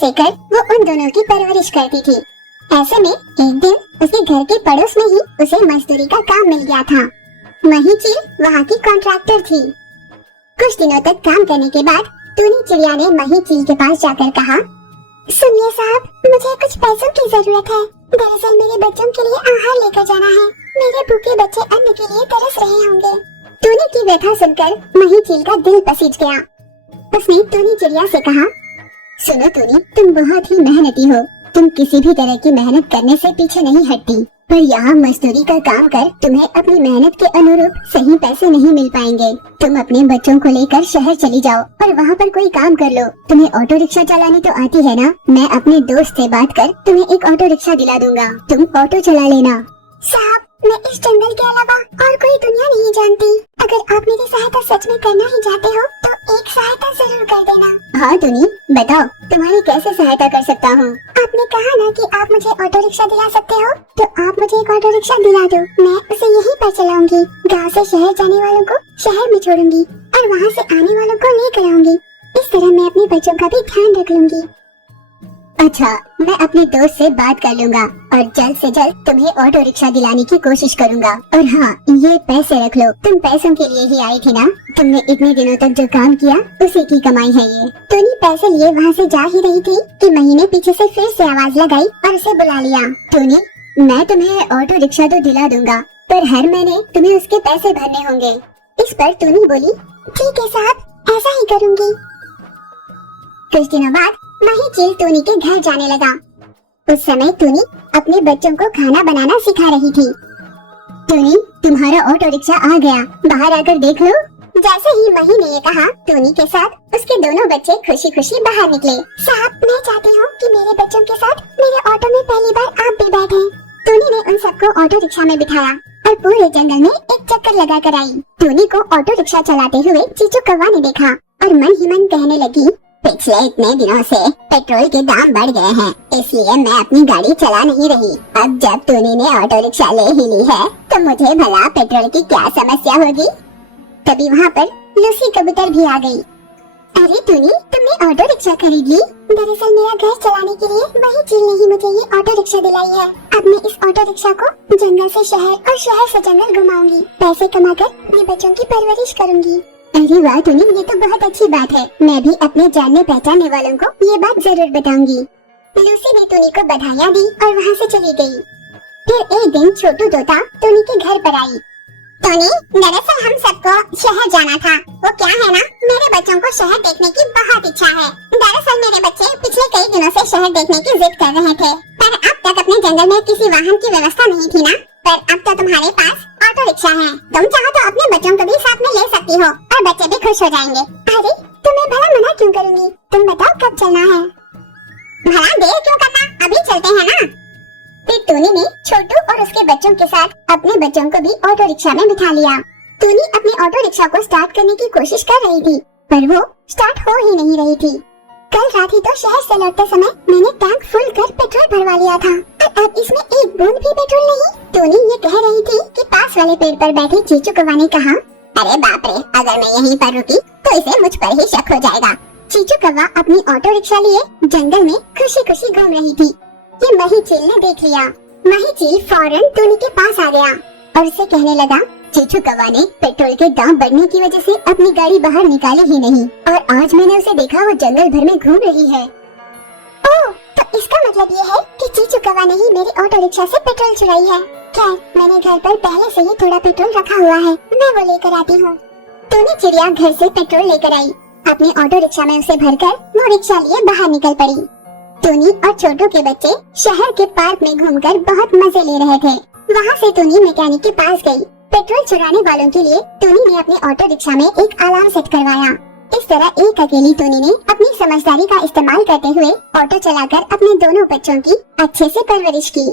देकर वो उन दोनों की परवरिश करती थी। ऐसे में एक दिन उसके घर के पड़ोस में ही उसे मजदूरी का काम मिल गया था। मही चील वहाँ की कॉन्ट्रैक्टर थी। कुछ दिनों तक काम करने के बाद टूनी चिड़िया ने मही चील के पास जाकर कहा, सुनिए साहब, मुझे कुछ पैसों की जरूरत है। दरअसल मेरे बच्चों के लिए आहार लेकर जाना है। मेरे भूखे बच्चे अन्न के लिए तरस रहे होंगे। टूनी की व्यथा सुनकर मही चील का दिल पसीज गया। उसने टूनी चिड़िया से कहा, सुनो टूनी, तुम बहुत ही मेहनती हो। तुम किसी भी तरह की मेहनत करने से पीछे नहीं हटती, पर यहाँ मजदूरी का काम कर तुम्हें अपनी मेहनत के अनुरूप सही पैसे नहीं मिल पाएंगे। तुम अपने बच्चों को लेकर शहर चली जाओ और वहाँ पर कोई काम कर लो। तुम्हें ऑटो रिक्शा चलानी तो आती है ना? मैं अपने दोस्त से बात कर तुम्हें एक ऑटो रिक्शा दिला दूंगा, तुम ऑटो चला लेना। साहब, मैं इस जंगल के अलावा और कोई दुनिया नहीं जानती। अगर आप मेरी सहायता सच में करना ही चाहते हो तो एक सहायता जरूर कर देना। हाँ टूनी, बताओ तुम्हारी कैसे सहायता कर सकता हूँ? आपने कहा ना कि आप मुझे ऑटो रिक्शा दिला सकते हो, तो आप मुझे एक ऑटो रिक्शा दिला दो। मैं उसे यहीं पर चलाऊंगी। गाँव से शहर जाने वालों को शहर में छोड़ूंगी और वहाँ से आने वालों को लेकर आऊंगी। इस तरह मैं अपने बच्चों का भी ध्यान रख लूंगी। अच्छा, मैं अपने दोस्त से बात कर लूंगा और जल्द से जल्द तुम्हें ऑटो रिक्शा दिलाने की कोशिश करूंगा। और हाँ, ये पैसे रख लो, तुम पैसों के लिए ही आई थी ना? तुमने इतने दिनों तक जो काम किया उसी की कमाई है ये। टूनी पैसे लिए वहाँ से जा ही रही थी कि मही ने पीछे से फिर से आवाज लगाई और उसे बुला लिया। टूनी, मैं तुम्हें ऑटो रिक्शा तो दिला दूंगा, पर हर महीने तुम्हें उसके पैसे भरने होंगे। इस पर टूनी बोली, ठीक है साहब, ऐसा ही करूँगी। कुछ दिनों बाद मही चील टूनी के घर जाने लगा। उस समय टूनी अपने बच्चों को खाना बनाना सिखा रही थी। टूनी, तुम्हारा ऑटो रिक्शा आ गया, बाहर आकर देख लो। जैसे ही मही ने ये कहा, टूनी के साथ उसके दोनों बच्चे खुशी खुशी बाहर निकले। साहब, मैं चाहती हूँ कि मेरे बच्चों के साथ मेरे ऑटो में पहली बार आप भी बैठे। टूनी ने उन सबको ऑटो रिक्शा में बिठाया और पूरे जंगल में एक चक्कर लगा कर आई। टूनी को ऑटो रिक्शा चलाते हुए चीचू कौवा ने देखा और मन ही मन कहने लगी, पिछले इतने दिनों से पेट्रोल के दाम बढ़ गए हैं, इसलिए मैं अपनी गाड़ी चला नहीं रही। अब जब टूनी ने ऑटो रिक्शा ले ही ली है तो मुझे भला पेट्रोल की क्या समस्या होगी। तभी वहाँ पर लूसी कबूतर भी आ गई। अरे टूनी, तुमने ऑटो रिक्शा खरीद ली? दरअसल मेरा घर चलाने के लिए मही चील ने ही मुझे ये ऑटो रिक्शा दिलाई है। अब मैं इस ऑटो रिक्शा को जंगल से शहर और शहर से जंगल घुमाऊंगी। पैसे कमाकर अपने बच्चों की परवरिश करूंगी। अरे वाह टूनी, ये तो बहुत अच्छी बात है। मैं भी अपने जानने पहचानने वालों को ये बात जरूर बताऊंगी। लूसी ने टूनी को बधाइयाँ दी और वहाँ से चली गई। फिर एक दिन छोटू तोता टूनी के घर पर आई। टूनी, दरअसल हम सबको शहर जाना था। वो क्या है ना, मेरे बच्चों को शहर देखने की बहुत इच्छा है। दरअसल मेरे बच्चे पिछले कई दिनों से शहर देखने की जिद कर रहे थे, पर अब तक अपने जंगल में किसी वाहन की व्यवस्था नहीं थी ना। पर अब तो तुम्हारे पास ऑटो रिक्शा है, तुम चाहो तो अपने बच्चों को भी साथ में ले सकती हो और बच्चे भी खुश हो जाएंगे। अरे, तुम्हें भला मना क्यों करूँगी? तुम बताओ कब चलना है? भला देर क्यों करना, अभी चलते हैं ना। फिर टूनी ने छोटू और उसके बच्चों के साथ अपने बच्चों को भी ऑटो रिक्शा में बिठा लिया। टूनी अपनी ऑटो रिक्शा को स्टार्ट करने की कोशिश कर रही थी, पर वो स्टार्ट हो ही नहीं रही थी। कल रात ही तो शहर से लौटते समय मैंने टैंक फुल कर पेट्रोल भरवा लिया था और अब इसमें एक बूंद भी पेट्रोल नहीं। टूनी ये कह रही थी कि पास वाले पेड़ पर बैठे चीचू कौवा ने कहा, अरे बाप रे, अगर मैं यहीं पर रुकी तो इसे मुझ पर ही शक हो जाएगा। चीचू कौवा अपनी ऑटो रिक्शा लिए जंगल में खुशी खुशी घूम रही थी। ये मही चील ने देख लिया। मही चील फौरन टूनी के पास आ गया और उसे कहने लगा, चीचू कौवा ने पेट्रोल के दाम बढ़ने की वजह से अपनी गाड़ी बाहर निकाली ही नहीं और आज मैंने उसे देखा वो जंगल भर में घूम रही है। ओह, तो इसका मतलब ये है कि चीचू कौवा ने ही मेरी ऑटो रिक्शा से पेट्रोल चुराई है। खैर, मैंने घर पर पहले से ही थोड़ा पेट्रोल रखा हुआ है, मैं वो लेकर आती हूँ। टूनी चिड़िया घर से पेट्रोल लेकर आई। अपने ऑटो रिक्शा में उसे भरकर वो रिक्शा लिए बाहर निकल पड़ी। टूनी और छोटू के बच्चे शहर के पार्क में घूमकर बहुत मजे ले रहे थे। वहाँ से टूनी मैकेनिक के पास गई। पेट्रोल चुराने वालों के लिए टूनी ने अपने ऑटो रिक्शा में एक अलार्म सेट करवाया। इस तरह एक अकेली टूनी ने अपनी समझदारी का इस्तेमाल करते हुए ऑटो चलाकर अपने दोनों बच्चों की अच्छे से परवरिश की।